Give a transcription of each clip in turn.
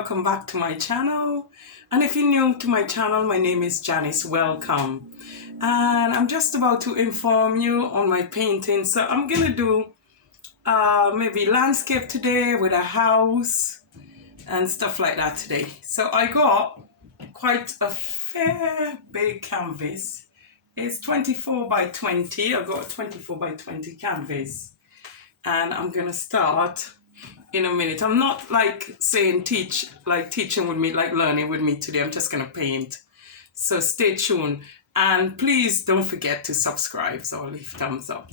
welcome back to my channel. And if you're new to my channel, my name is Janice. Welcome. And I'm just about to inform you on my painting. So I'm gonna do maybe landscape today with a house and stuff like that today. So I got quite a fair big canvas. It's 24 by 20. I got a 24 by 20 canvas. And I'm gonna start in a minute. I'm not like saying teaching with me, like learning with me today. I'm just gonna paint. So stay tuned. And please don't forget to subscribe or leave thumbs up.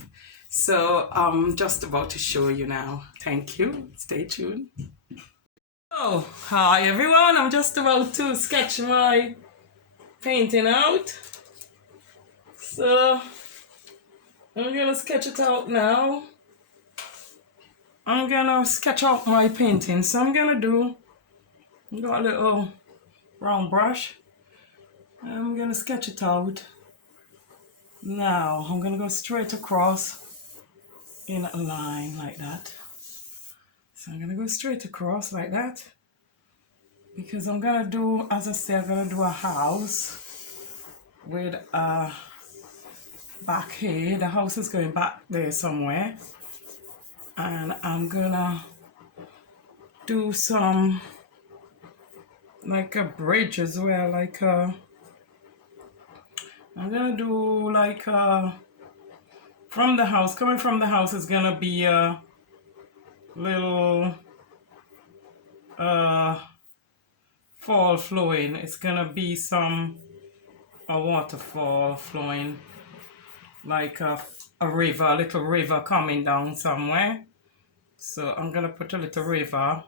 So I'm just about to show you now. Thank you. Stay tuned. Oh, hi everyone. I'm just about to sketch my painting out. So I'm gonna sketch it out now. I'm gonna sketch out my painting. So I'm gonna got a little round brush. I'm gonna sketch it out. Now I'm gonna go straight across in a line like that. So I'm gonna go straight across like that because I'm gonna do, as I said, I'm gonna do a house with a back here. The house is going back there somewhere, and I'm gonna do some like a bridge as well, like I'm gonna do like from the house, coming from the house is gonna be a little fall flowing. It's gonna be a waterfall flowing, like a river, a little river coming down somewhere. So I'm gonna put a little river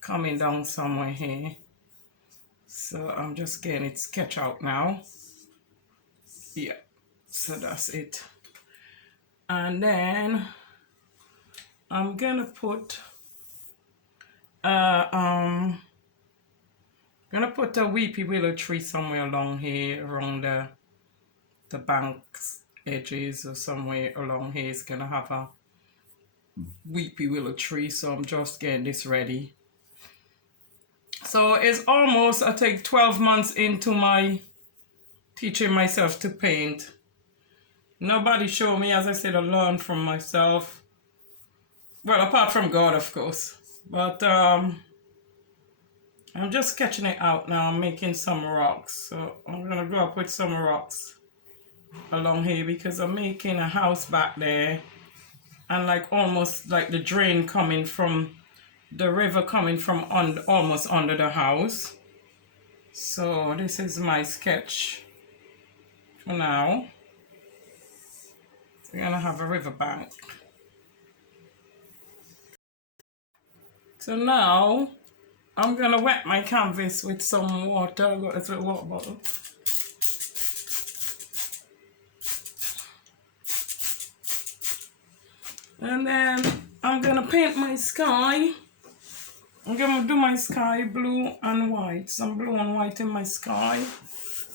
coming down somewhere here. So I'm just getting it sketched out now. Yeah, so that's it. And then I'm gonna put a weepy willow tree somewhere along here, around the bank's edges or somewhere along here. It's gonna have a weepy willow tree. So I'm just getting this ready. So it's almost, I think, 12 months into my teaching myself to paint. Nobody showed me, as I said, I learned from myself. Well, apart from God, of course. But I'm just sketching it out now. I'm making some rocks. So I'm gonna go up with some rocks along here because I'm making a house back there, and like almost like the drain coming from the river coming from almost under the house. So this is my sketch for now. We're gonna have a river bank. So now I'm gonna wet my canvas with some water. I've got this little water bottle. And then I'm gonna paint my sky. I'm gonna do my sky blue and white. Some blue and white in my sky,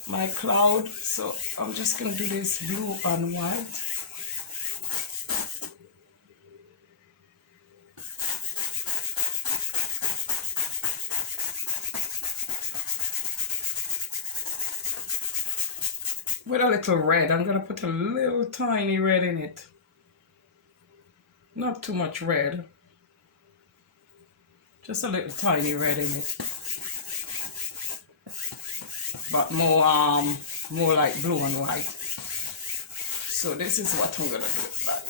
my cloud. So I'm just gonna do this blue and white. With a little red. I'm gonna put a little tiny red in it. Not too much red. Just a little tiny red in it. But more like blue and white. So this is what I'm gonna do with that.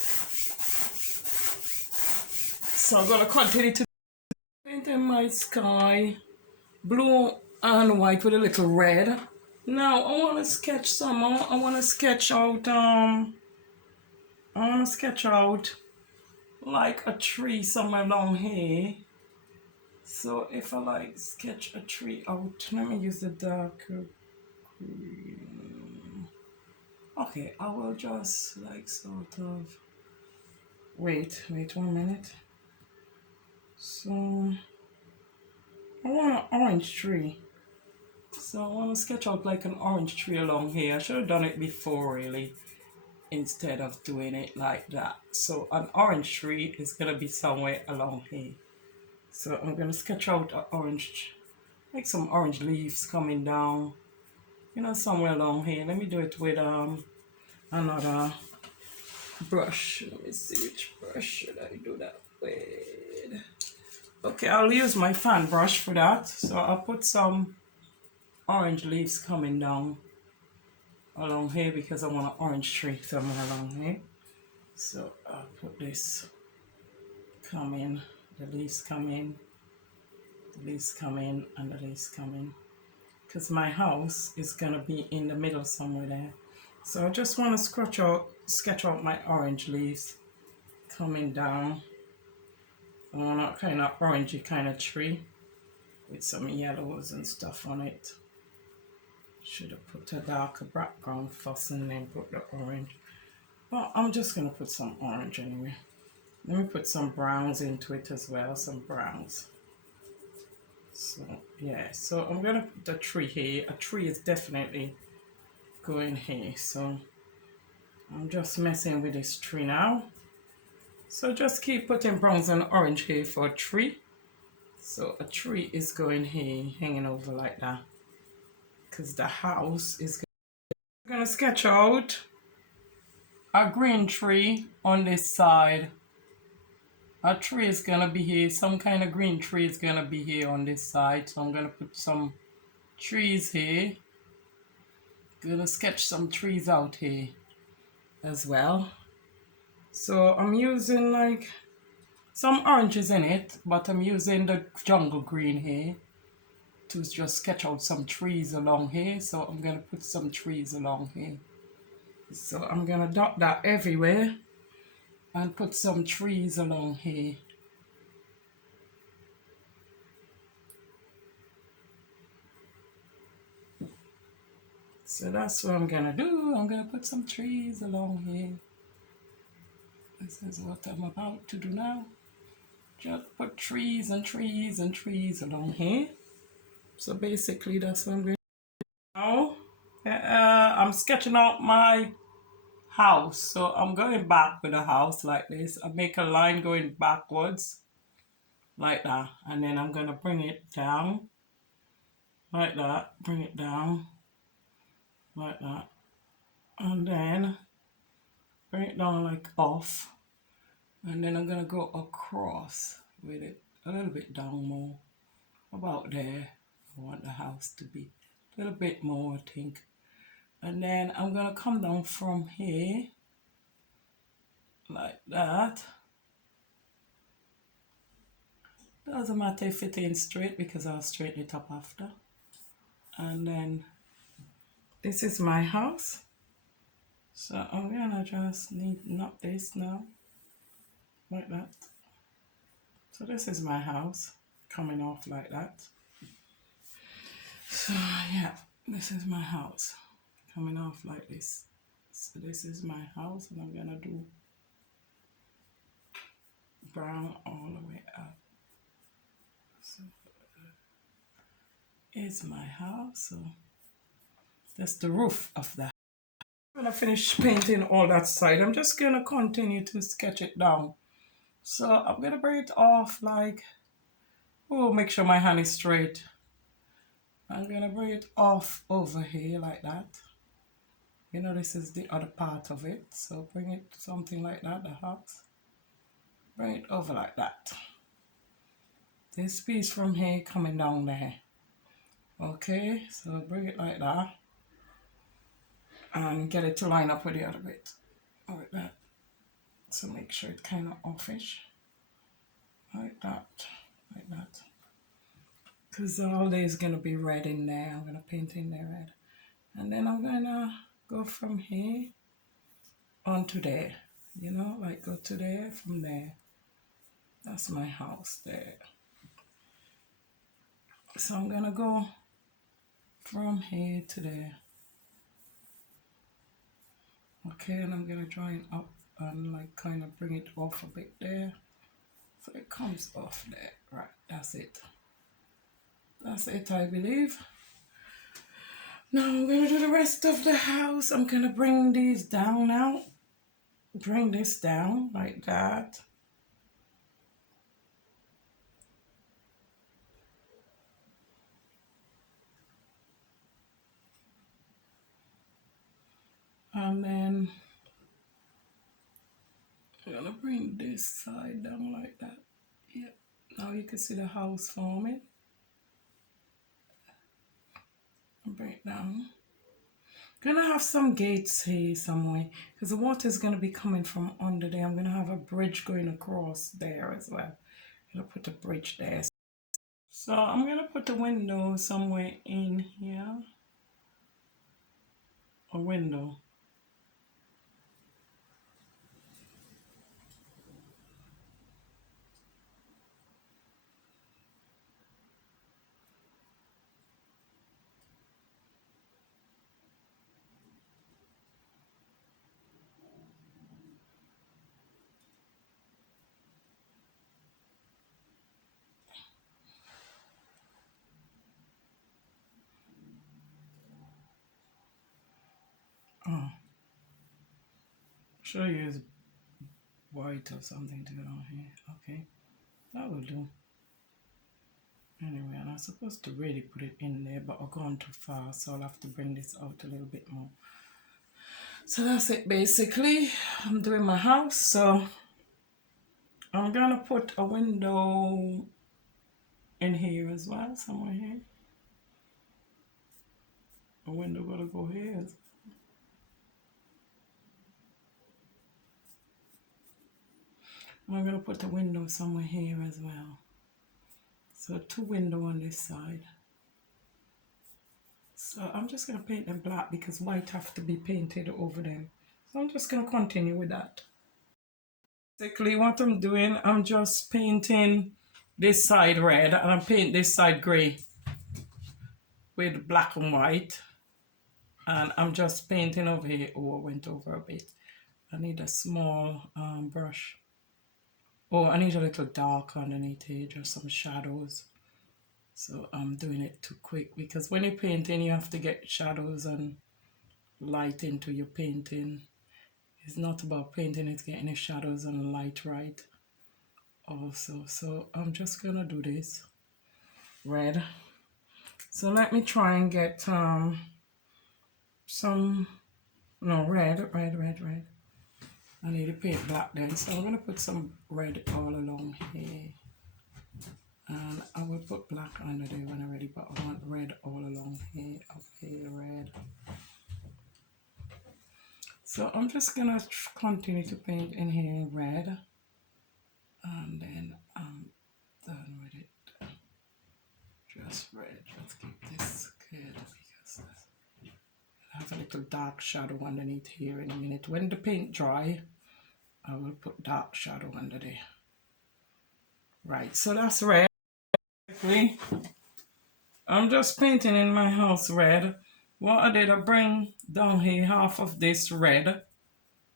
So I'm gonna continue to paint in my sky blue and white with a little red. Now I wanna sketch some. I wanna sketch out like a tree somewhere along here. So if I like sketch a tree out, let me use the darker green. Okay, I will just like sort of wait 1 minute. So I want an orange tree. So I want to sketch out like an orange tree along here. I should have done it before really, instead of doing it like that. So an orange tree is gonna be somewhere along here. So I'm gonna sketch out an orange, like some orange leaves coming down, you know, somewhere along here. Let me do it with another brush. Let me see which brush should I do that with. Okay, I'll use my fan brush for that. So I'll put some orange leaves coming down along here because I want an orange tree somewhere along here. So I'll put this coming, the leaves come in, the leaves come in, and the leaves come in. Because my house is gonna be in the middle somewhere there. So I just want to sketch out my orange leaves coming down. I want a kind of orangey kind of tree with some yellows and stuff on it. Should have put a darker background first and then put the orange. But I'm just gonna put some orange anyway. Let me put some browns into it as well, some browns. So yeah, so I'm gonna put the tree here. A tree is definitely going here. So I'm just messing with this tree now. So just keep putting browns and orange here for a tree. So a tree is going here, hanging over like that. Because the house is gonna sketch out a green tree on this side. A tree is gonna be here, some kind of green tree is gonna be here on this side. So I'm gonna put some trees here. Gonna sketch some trees out here as well. So I'm using like some oranges in it, but I'm using the jungle green here to just sketch out some trees along here. So I'm gonna put some trees along here. So I'm gonna dot that everywhere and put some trees along here. So that's what I'm gonna do. I'm gonna put some trees along here. This is what I'm about to do now. Just put trees and trees and trees along here. So basically that's what I'm going to do now. I'm sketching out my house. So I'm going back with the house like this. I make a line going backwards like that. And then I'm going to bring it down like that. Bring it down like that. And then bring it down like off. And then I'm going to go across with it a little bit down more. About there. I want the house to be a little bit more, I think. And then I'm going to come down from here like that. Doesn't matter if it ain't straight because I'll straighten it up after. And then this is my house. So I'm gonna just neaten up this now like that. So this is my house coming off like that. So yeah, this is my house coming off like this. So this is my house and I'm gonna do brown all the way up. So is my house. So that's the roof of that. When I finish painting all that side, I'm just gonna continue to sketch it down. So I'm gonna bring it off like, oh, make sure my hand is straight. I'm gonna bring it off over here like that. You know, this is the other part of it. So bring it something like that, the house. Bring it over like that. This piece from here coming down there. Okay, so bring it like that. And get it to line up with the other bit. Like that. So make sure it's kind of offish. Like that. Like that. Because all day is going to be red in there. I'm going to paint in there red. And then I'm going to go from here onto there. You know, like go to there, from there. That's my house there. So I'm going to go from here to there. Okay, and I'm going to join up and like kind of bring it off a bit there. So it comes off there. Right, that's it. That's it, I believe. Now I'm going to do the rest of the house. I'm going to bring these down now. Bring this down like that. And then I'm gonna bring this side down like that. Yep. Now you can see the house forming. Bring it down. Gonna have some gates here somewhere because the water is gonna be coming from under there. I'm gonna have a bridge going across there as well. I'm gonna put a bridge there. So I'm gonna put a window somewhere in here. A window. Oh, should I use white or something to go on here? Okay, that will do. Anyway, and I'm supposed to really put it in there, but I've gone too far, so I'll have to bring this out a little bit more. So that's it basically. I'm doing my house, so I'm gonna put a window in here as well, somewhere here. A window gotta go here. And I'm gonna put a window somewhere here as well. So 2 windows on this side. So I'm just gonna paint them black because white have to be painted over them. So I'm just gonna continue with that. Basically what I'm doing, I'm just painting this side red and I'm painting this side grey with black and white. And I'm just painting over here. Oh, I went over a bit. I need a small brush. Oh, I need a little dark underneath here, just some shadows. So I'm doing it too quick because when you're painting, you have to get shadows and light into your painting. It's not about painting, it's getting the shadows and light right also. So I'm just gonna do this red. So let me try and get some, no, red. I need to paint black then, so I'm gonna put some red all along here. And I will put black under there when I'm ready, but I want red all along here, up here, red. So I'm just gonna continue to paint in here red. And then I'm done with it. Just red. Let's keep this good because I have a little dark shadow underneath here in a minute. When the paint dry, I will put dark shadow under there. Right, so that's red. I'm just painting in my house red. What I did, I bring down here half of this red,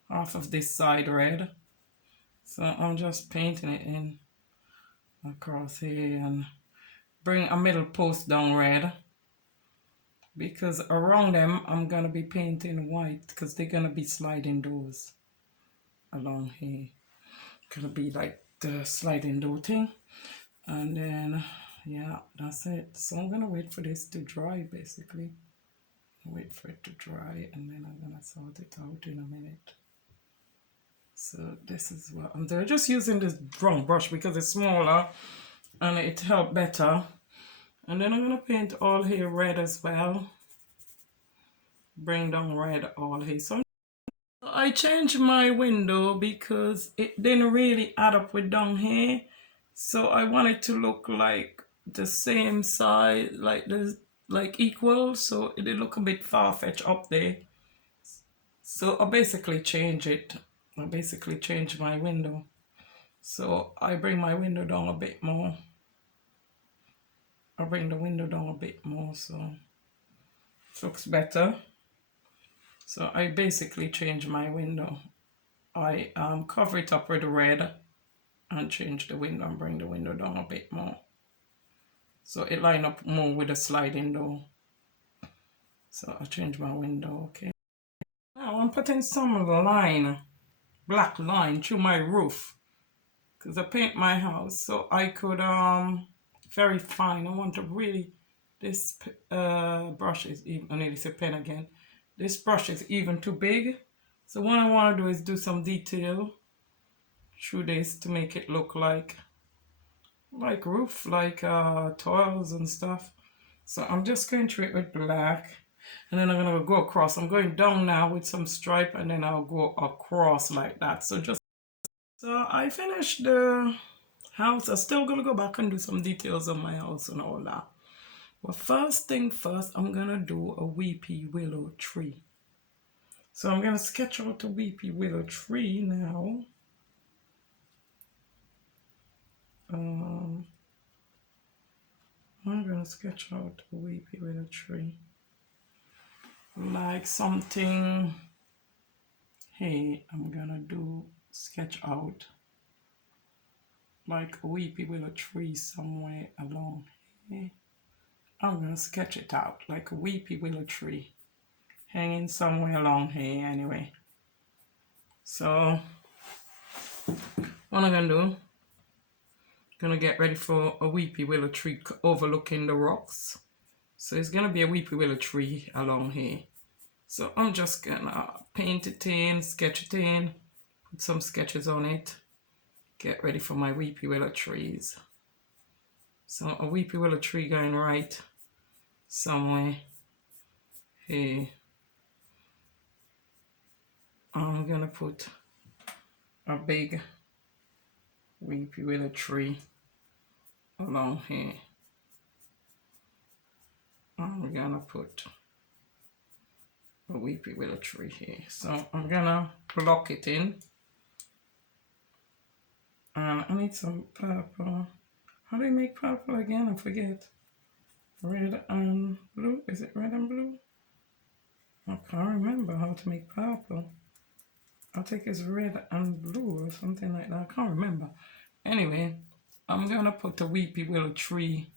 half of this side red. So I'm just painting it in across here and bring a middle post down red. Because around them, I'm going to be painting white because they're going to be sliding doors along here. Going to be like the sliding door thing. And then, yeah, that's it. So I'm going to wait for this to dry, basically. Wait for it to dry, and then I'm going to sort it out in a minute. So this is what I'm doing. Just using this wrong brush because it's smaller and it helped better. And then I'm going to paint all here red as well. Bring down red all here. So I changed my window because it didn't really add up with down here. So I want it to look like the same size, like equal. So it did look a bit far-fetched up there. So I basically changed it. I basically changed my window. So I bring my window down a bit more. I bring the window down a bit more so it looks better. So I basically change my window. I cover it up with red and change the window and bring the window down a bit more. So it line up more with the sliding door. So I change my window, okay. Now I'm putting some line, black line through my roof. Because I paint my house so I could, very fine. I want to really, this brush is, I nearly said pen again. This brush is even too big. So what I want to do is do some detail through this to make it look like roof, like tiles and stuff. So I'm just going through it with black, and then I'm going to go across. I'm going down now with some stripe, and then I'll go across like that. So I finished the house. I'm still going to go back and do some details on my house and all that. But first thing first, I'm going to do a weepy willow tree. So I'm going to sketch out a weepy willow tree now. I'm going to sketch out a weepy willow tree. Like something, hey, I'm going to sketch out like a weepy willow tree somewhere along here. I'm going to sketch it out like a weepy willow tree hanging somewhere along here anyway. So what I'm going to do, gonna get ready for a weepy willow tree overlooking the rocks. So it's gonna be a weepy willow tree along here. So I'm just gonna paint it in, sketch it in, put some sketches on it, get ready for my weepy willow trees. So a weepy willow tree going right somewhere here. I'm gonna put a big weepy willow tree along here. I'm gonna put a weepy willow tree here. So I'm gonna block it in. And I need some purple. How do you make purple again? I forget. Red and blue? Is it red and blue? I can't remember how to make purple. I think it's red and blue or something like that. I can't remember. Anyway, I'm gonna put a weepy willow tree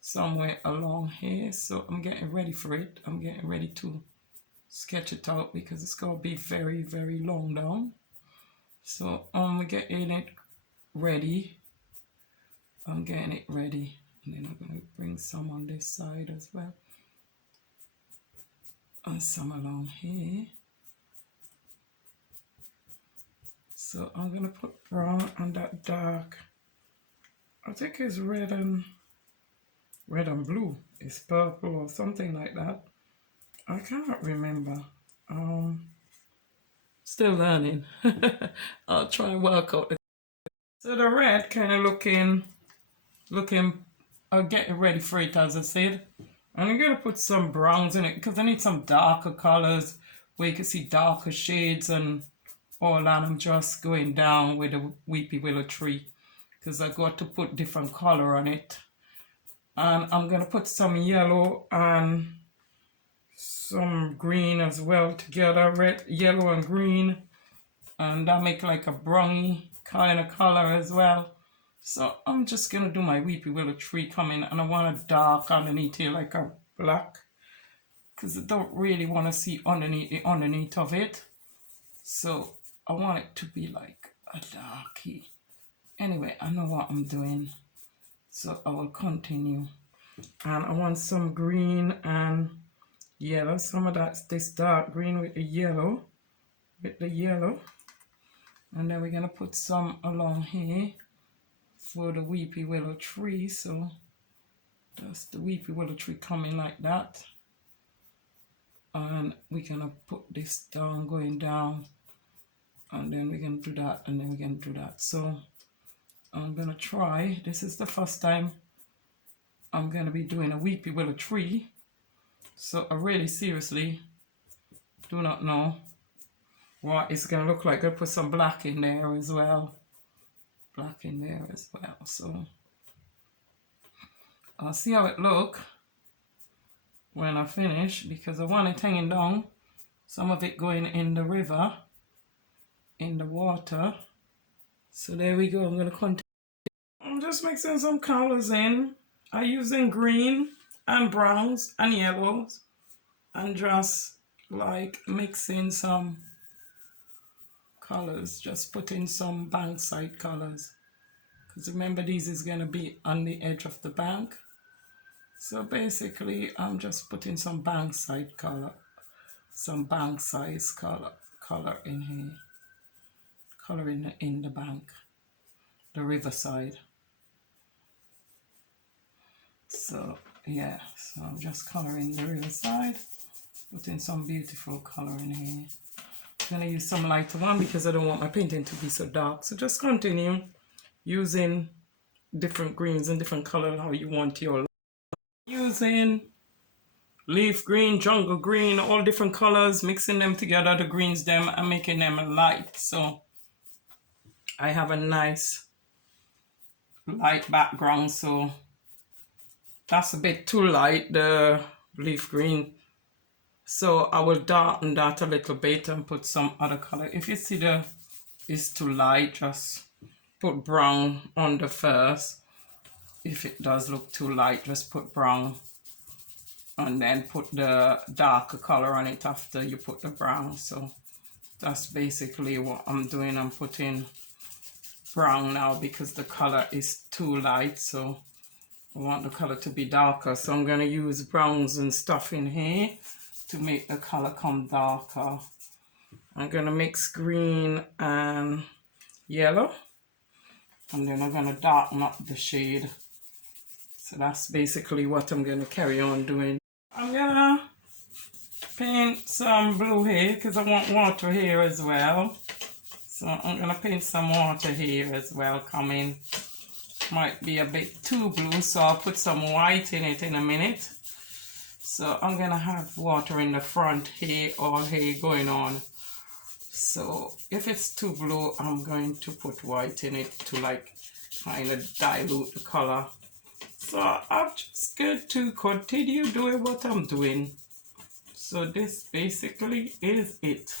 somewhere along here. So I'm getting ready for it. I'm getting ready to sketch it out because it's gonna be very, very long down. So I'm getting it ready. I'm getting it ready. And then I'm going to bring some on this side as well. And some along here. So I'm going to put brown on that dark. I think it's red and blue. It's purple or something like that. I cannot remember. Still learning. I'll try and work out. So the red kind of looking, getting ready for it as I said. And I'm going to put some browns in it because I need some darker colors where you can see darker shades and all that. I'm just going down with a weepy willow tree because I got to put different color on it. And I'm going to put some yellow and some green as well together, red, yellow and green. And that make like a browny kind of color as well. So I'm just going to do my weepy willow tree coming, and I want a dark underneath here like a black because I don't really want to see underneath of it. So I want it to be like a darky. Anyway, I know what I'm doing. So I will continue. And I want some green and yellow. Some of that's this dark green with the yellow. And then we're going to put some along here for the weepy willow tree. So that's the weepy willow tree coming like that. And we're going to put this down, going down. And then we're going to do that, and then we're going to do that. So I'm going to try. This is the first time I'm going to be doing a weepy willow tree. So I really seriously do not know what it's going to look like. I'll put some black in there as well. So I'll see how it look when I finish, because I want it hanging down, some of it going in the river, in the water. So there we go. I'm going to continue. I'm just mixing some colors in. I'm using green and browns and yellows, and just like mixing some colors, just putting some bank side colors, because remember these is going to be on the edge of the bank. So basically I'm just putting some bank side color some bank size color in here, color in the bank, the riverside. So yeah, so I'm just coloring the riverside, putting some beautiful color in here. I'm gonna use some lighter one because I don't want my painting to be so dark. So just continue using different greens and different color how you want your, using leaf green, jungle green, all different colors, mixing them together, the greens them, and making them light. So I have a nice light background, so that's a bit too light, the leaf green. So I will darken that a little bit and put some other color. If you see the it's too light, just put brown on the first. If it does look too light, just put brown and then put the darker color on it after you put the brown. So that's basically what I'm doing. I'm putting brown now because the color is too light, so I want the color to be darker. So I'm going to use browns and stuff in here to make the color come darker. I'm going to mix green and yellow, and then I'm going to darken up the shade. So that's basically what I'm going to carry on doing. I'm going to paint some blue here because I want water here as well. So I'm going to paint some water here as well coming. Might be a bit too blue, so I'll put some white in it in a minute. So I'm going to have water in the front here, all here going on. So if it's too blue, I'm going to put white in it to like kind of dilute the color. So I'm just going to continue doing what I'm doing. So this basically is it.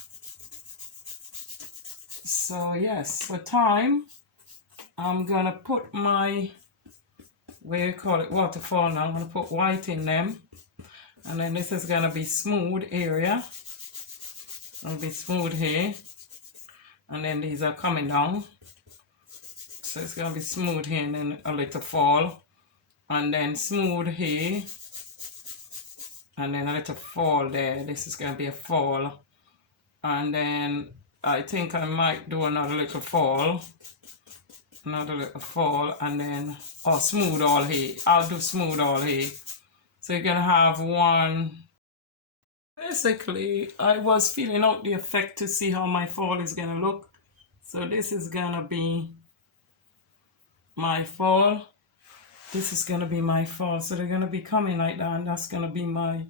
So yes, for time, I'm gonna put my, what do you call it, waterfall now. I'm gonna put white in them. And then this is gonna be smooth area. It'll be smooth here. And then these are coming down. So it's gonna be smooth here and then a little fall. And then smooth here. And then a little fall there. This is gonna be a fall. And then I think I might do another little fall. Another little fall, and then smooth all here. I'll do smooth all here. So you're gonna have one. Basically, I was feeling out the effect to see how my fall is gonna look. So this is gonna be my fall. This is gonna be my fall. So they're gonna be coming like that, and that's gonna be my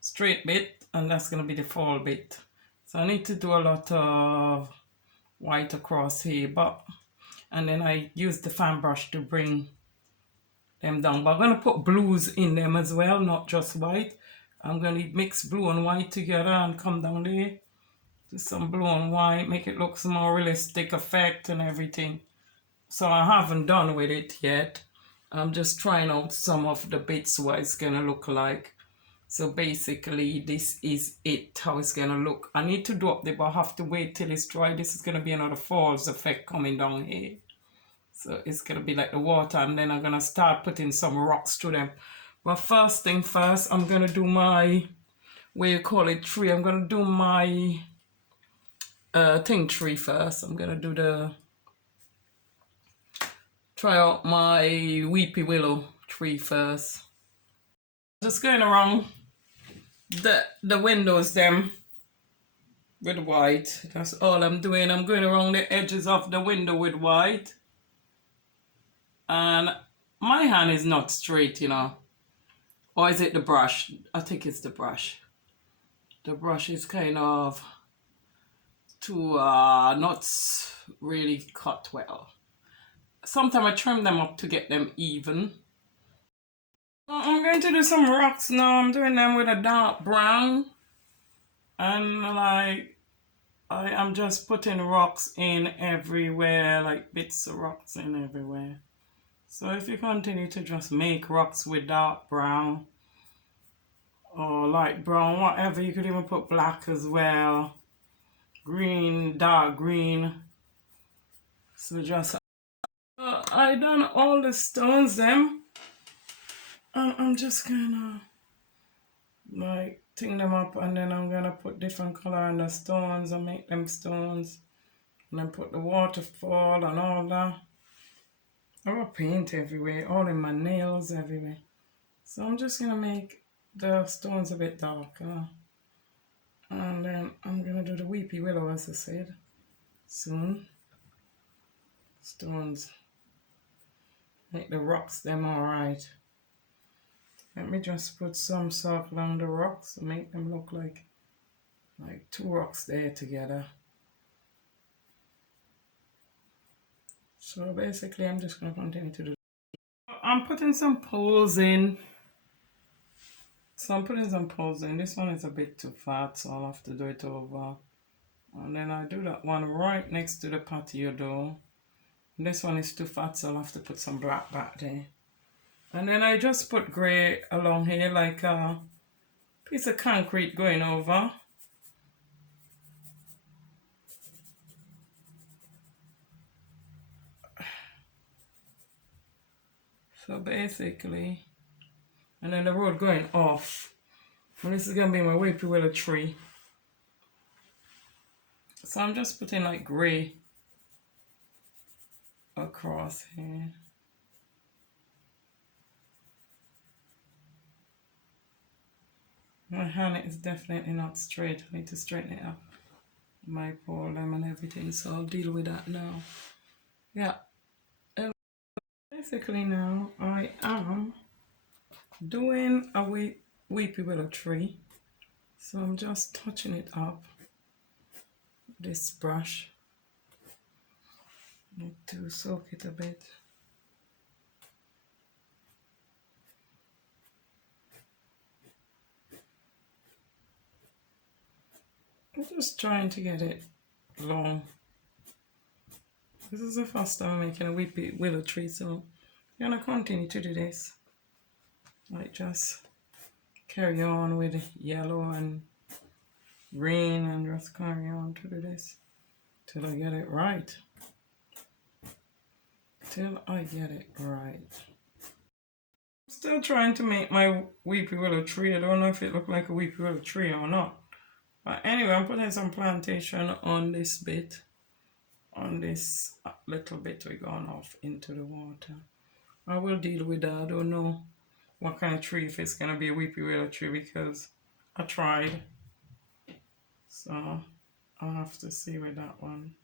straight bit, and that's gonna be the fall bit. So I need to do a lot of white across here, and then I use the fan brush to bring them down. But I'm going to put blues in them as well, not just white. I'm going to mix blue and white together and come down there. Just some blue and white, make it look some more realistic effect and everything. So I haven't done with it yet. I'm just trying out some of the bits what it's going to look like. So basically this is it, how it's going to look. I need to do up there, but I have to wait till it's dry. This is going to be another falls effect coming down here. So it's going to be like the water, and then I'm going to start putting some rocks to them. But first thing first, I'm going to do my, what you call it, tree. I'm going to do my tree first. I'm going to do try out my weepy willow tree first. Just going around the windows them with white. That's all I'm doing. I'm going around the edges of the window with white. And my hand is not straight, you know. Or is it the brush? I think it's the brush. The brush is kind of too not really cut well. Sometimes I trim them up to get them even. I'm going to do some rocks now. I'm doing them with a dark brown. And like, I'm just putting rocks in everywhere, like bits of rocks in everywhere. So if you continue to just make rocks with dark brown or light brown, whatever, you could even put black as well. Green, dark green. So just, I done all the stones them. I'm just gonna like ting them up, and then I'm gonna put different color on the stones and make them stones, and then put the waterfall and all that. I got paint everywhere, all in my nails everywhere. So I'm just gonna make the stones a bit darker, and then I'm gonna do the weepy willow as I said soon. Stones, make the rocks them alright. Let me just put some circle on the rocks to make them look like two rocks there together. So basically I'm just going to continue to do. I'm putting some poles in. So I'm putting some poles in. This one is a bit too fat, so I'll have to do it over. And then I do that one right next to the patio door. And this one is too fat, so I'll have to put some black back there. And then I just put grey along here, like a piece of concrete going over. So basically, and then the road going off. And this is going to be my weepy willow tree. So I'm just putting like grey across here. My hand is definitely not straight. I need to straighten it up. My pole them and everything. So I'll deal with that now. Yeah. And basically now I am doing a weepy willow tree. So I'm just touching it up with this brush. Need to soak it a bit. I'm just trying to get it long. This is the first time I'm making a weepy willow tree, so I'm gonna continue to do this. Like just carry on with yellow and green and just carry on to do this till I get it right. Till I get it right. I'm still trying to make my weepy willow tree. I don't know if it looked like a weepy willow tree or not. But anyway, I'm putting some plantation on this bit. On this little bit we're going off into the water. I will deal with that. I don't know what kind of tree, if it's gonna be a weepy willow tree, because I tried. So I'll have to see with that one.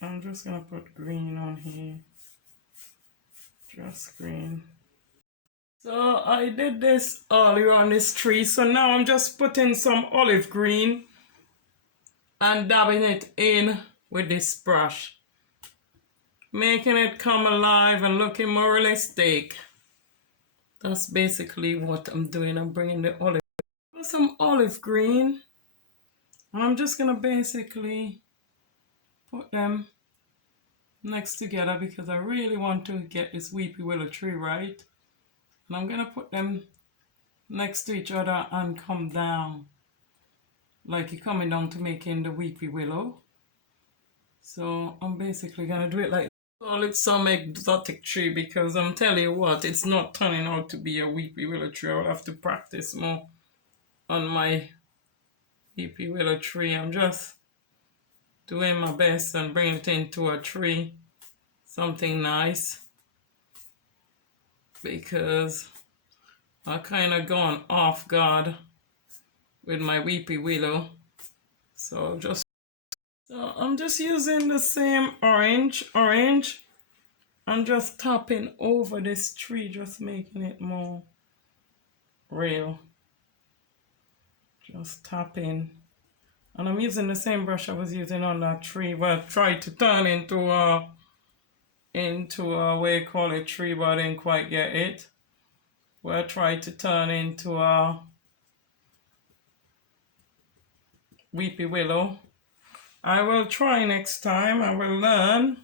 I'm just gonna put green on here. Just green. So I did this earlier on this tree, so now I'm just putting some olive green and dabbing it in with this brush, making it come alive and looking more realistic. That's basically what I'm doing. I'm bringing the olive, some olive green, and I'm just gonna basically put them next together because I really want to get this weepy willow tree right. And I'm gonna put them next to each other and come down like you're coming down to making the weepy willow. So I'm basically gonna do it like call it some exotic tree, because I'm telling you what, it's not turning out to be a weepy willow tree. I'll have to practice more on my weepy willow tree. I'm just doing my best and bringing it into a tree, something nice, because I kind of gone off guard with my weepy willow. So I'm just using the same orange and just tapping over this tree, just making it more real. Just tapping. And I'm using the same brush I was using on that tree, but I tried to turn into a way you call it tree, but I didn't quite get it. Where I tried to turn into a weepy willow. I will try next time. I will learn,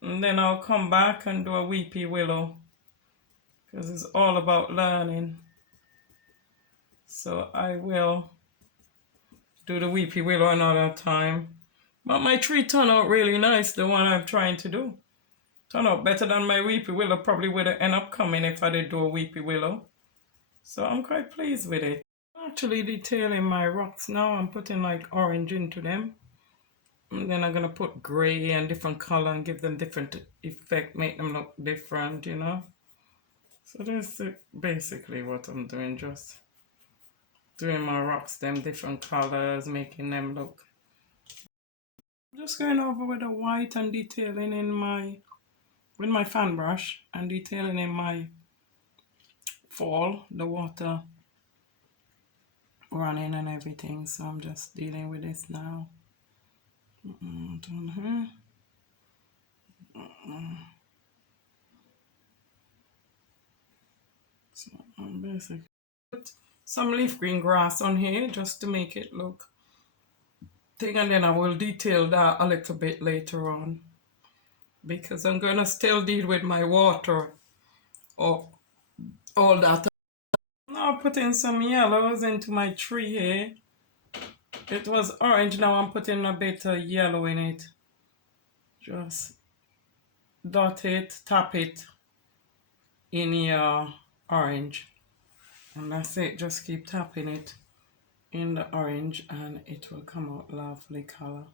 and then I'll come back and do a weepy willow, because it's all about learning. So I will do the weepy willow another time. But my tree turned out really nice, the one I'm trying to do. Turned out better than my weepy willow probably would have ended up coming if I did do a weepy willow. So I'm quite pleased with it. I'm actually detailing my rocks now. I'm putting like orange into them. And then I'm going to put gray and different color and give them different effect, make them look different, you know. So that's basically what I'm doing, just doing my rocks, them different colors, making them look. I'm just going over with the white and detailing in with my fan brush and detailing in my fall, the water running and everything. So I'm just dealing with this now. Down here. So I'm basically put some leaf green grass on here just to make it look thing, and then I will detail that a little bit later on because I'm gonna still deal with my water or all that. Now putting some yellows into my tree here. It was orange, now I'm putting a bit of yellow in it. Just dot it, tap it in your orange, and that's it. Just keep tapping it in the orange and it will come out lovely color.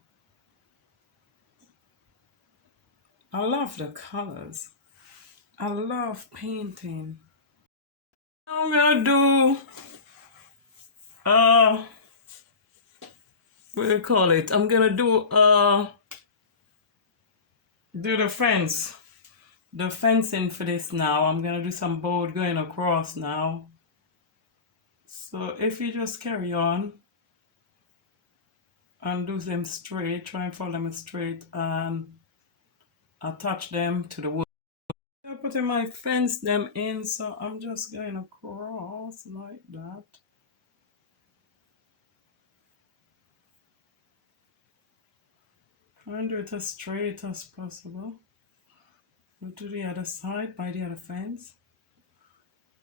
I love the colors. I love painting. I'm gonna do what do you call it? I'm gonna do the fence. The fencing for this now. I'm gonna do some board going across now. So if you just carry on and do them straight, try and follow them straight and attach them to the wood. I'm putting my fence them in, so I'm just going across like that. Try and do it as straight as possible. Go to the other side by the other fence.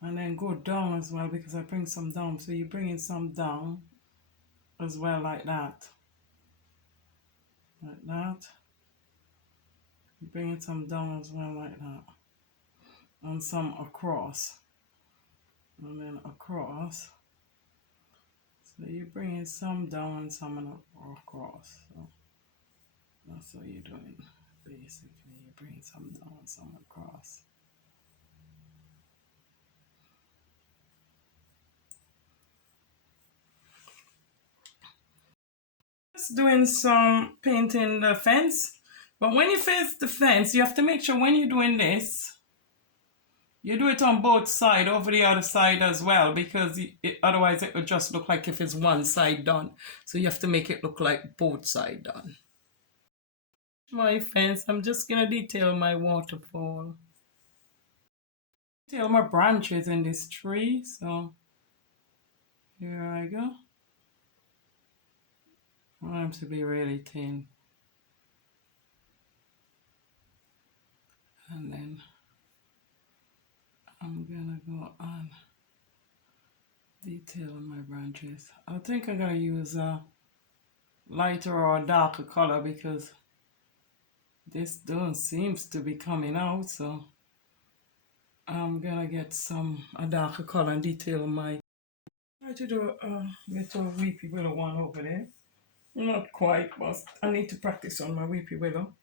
And then go down as well because I bring some down. So you're bringing some down as well like that. Like that. You're bringing some down as well like that. And some across. And then across. So you're bringing some down and some across. So that's what you're doing. Basically, you're bringing some down and some across. Just doing some painting the fence. But when you face the fence, you have to make sure when you're doing this, you do it on both sides, over the other side as well, because otherwise it would just look like if it's one side done. So you have to make it look like both sides done. My fence, I'm just going to detail my waterfall. Detail my branches in this tree, so here I go. I want them to be really thin. And then I'm gonna go on detail my branches. I think I'm gonna use a lighter or a darker color because this don't seems to be coming out, so I'm gonna get a darker color and detail my. Try to do a little weepy willow one over there. Not quite, but I need to practice on my weepy willow.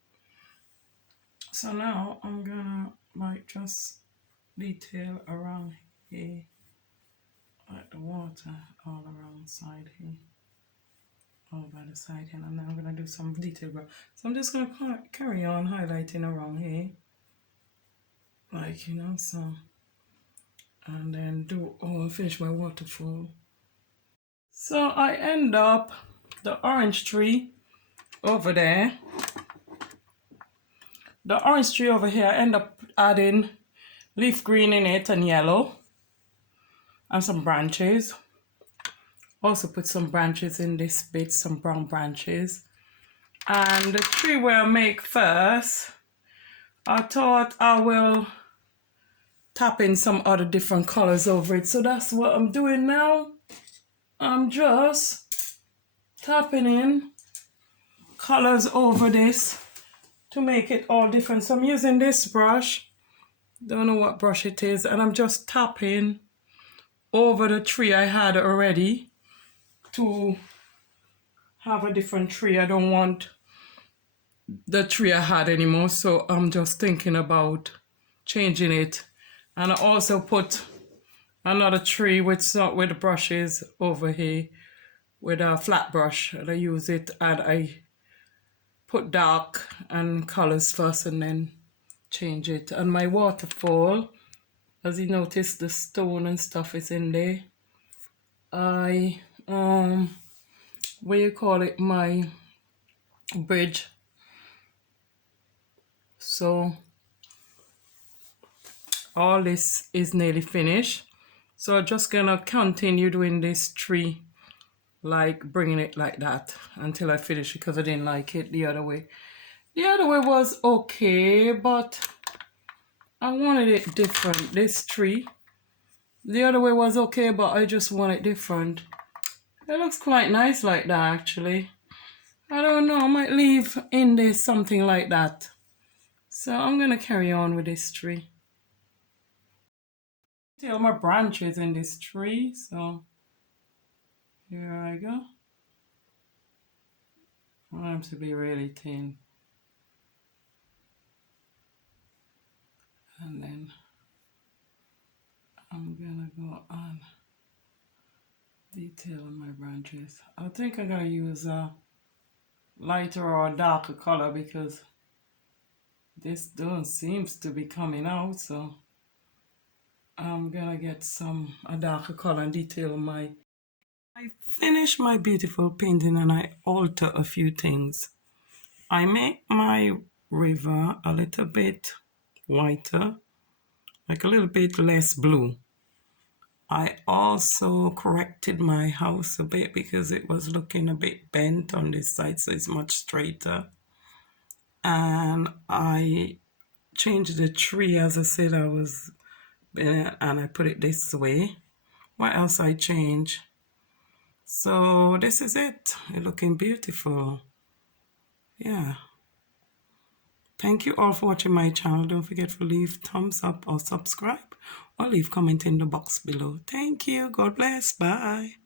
So now I'm gonna like just detail around here, like the water all around side here, all by the side here, and now I'm gonna do some detail. So I'm just gonna carry on highlighting around here, like you know, so, and then finish my waterfall. So I end up the orange tree over there. The orange tree over here, I end up adding leaf green in it and yellow and some branches. Also put some branches in this bit, some brown branches. And the tree where I make first, I thought I will tap in some other different colors over it. So that's what I'm doing now. I'm just tapping in colors over this to make it all different. So I'm using this brush, don't know what brush it is, and I'm just tapping over the tree I had already to have a different tree. I don't want the tree I had anymore, so I'm just thinking about changing it. And I also put another tree with brushes over here with a flat brush, and I use it and I put dark and colors first and then change it. And my waterfall, as you notice, the stone and stuff is in there. I what you call it, my bridge. So all this is nearly finished. So I'm just gonna continue doing this tree, like bringing it like that until I finish it, because I didn't like it the other way. The other way was okay, but I wanted it different. This tree, the other way was okay, but I just want it different. It looks quite nice like that, actually. I don't know, I might leave in there something like that. So I'm gonna carry on with this tree. See all my branches in this tree, so here I go. I want them to be really thin. And then I'm gonna go on detail on my branches. I think I'm gonna use a lighter or a darker color because this don't seems to be coming out, so I'm gonna get a darker color and detail my. I finish my beautiful painting and I alter a few things. I make my river a little bit whiter, like a little bit less blue. I also corrected my house a bit because it was looking a bit bent on this side, so it's much straighter. And I changed the tree, as I said I was, and I put it this way. What else I changed? So this is it. It's looking beautiful. Yeah. Thank you all for watching my channel. Don't forget to leave thumbs up or subscribe or leave comment in the box below. Thank you. God bless. Bye.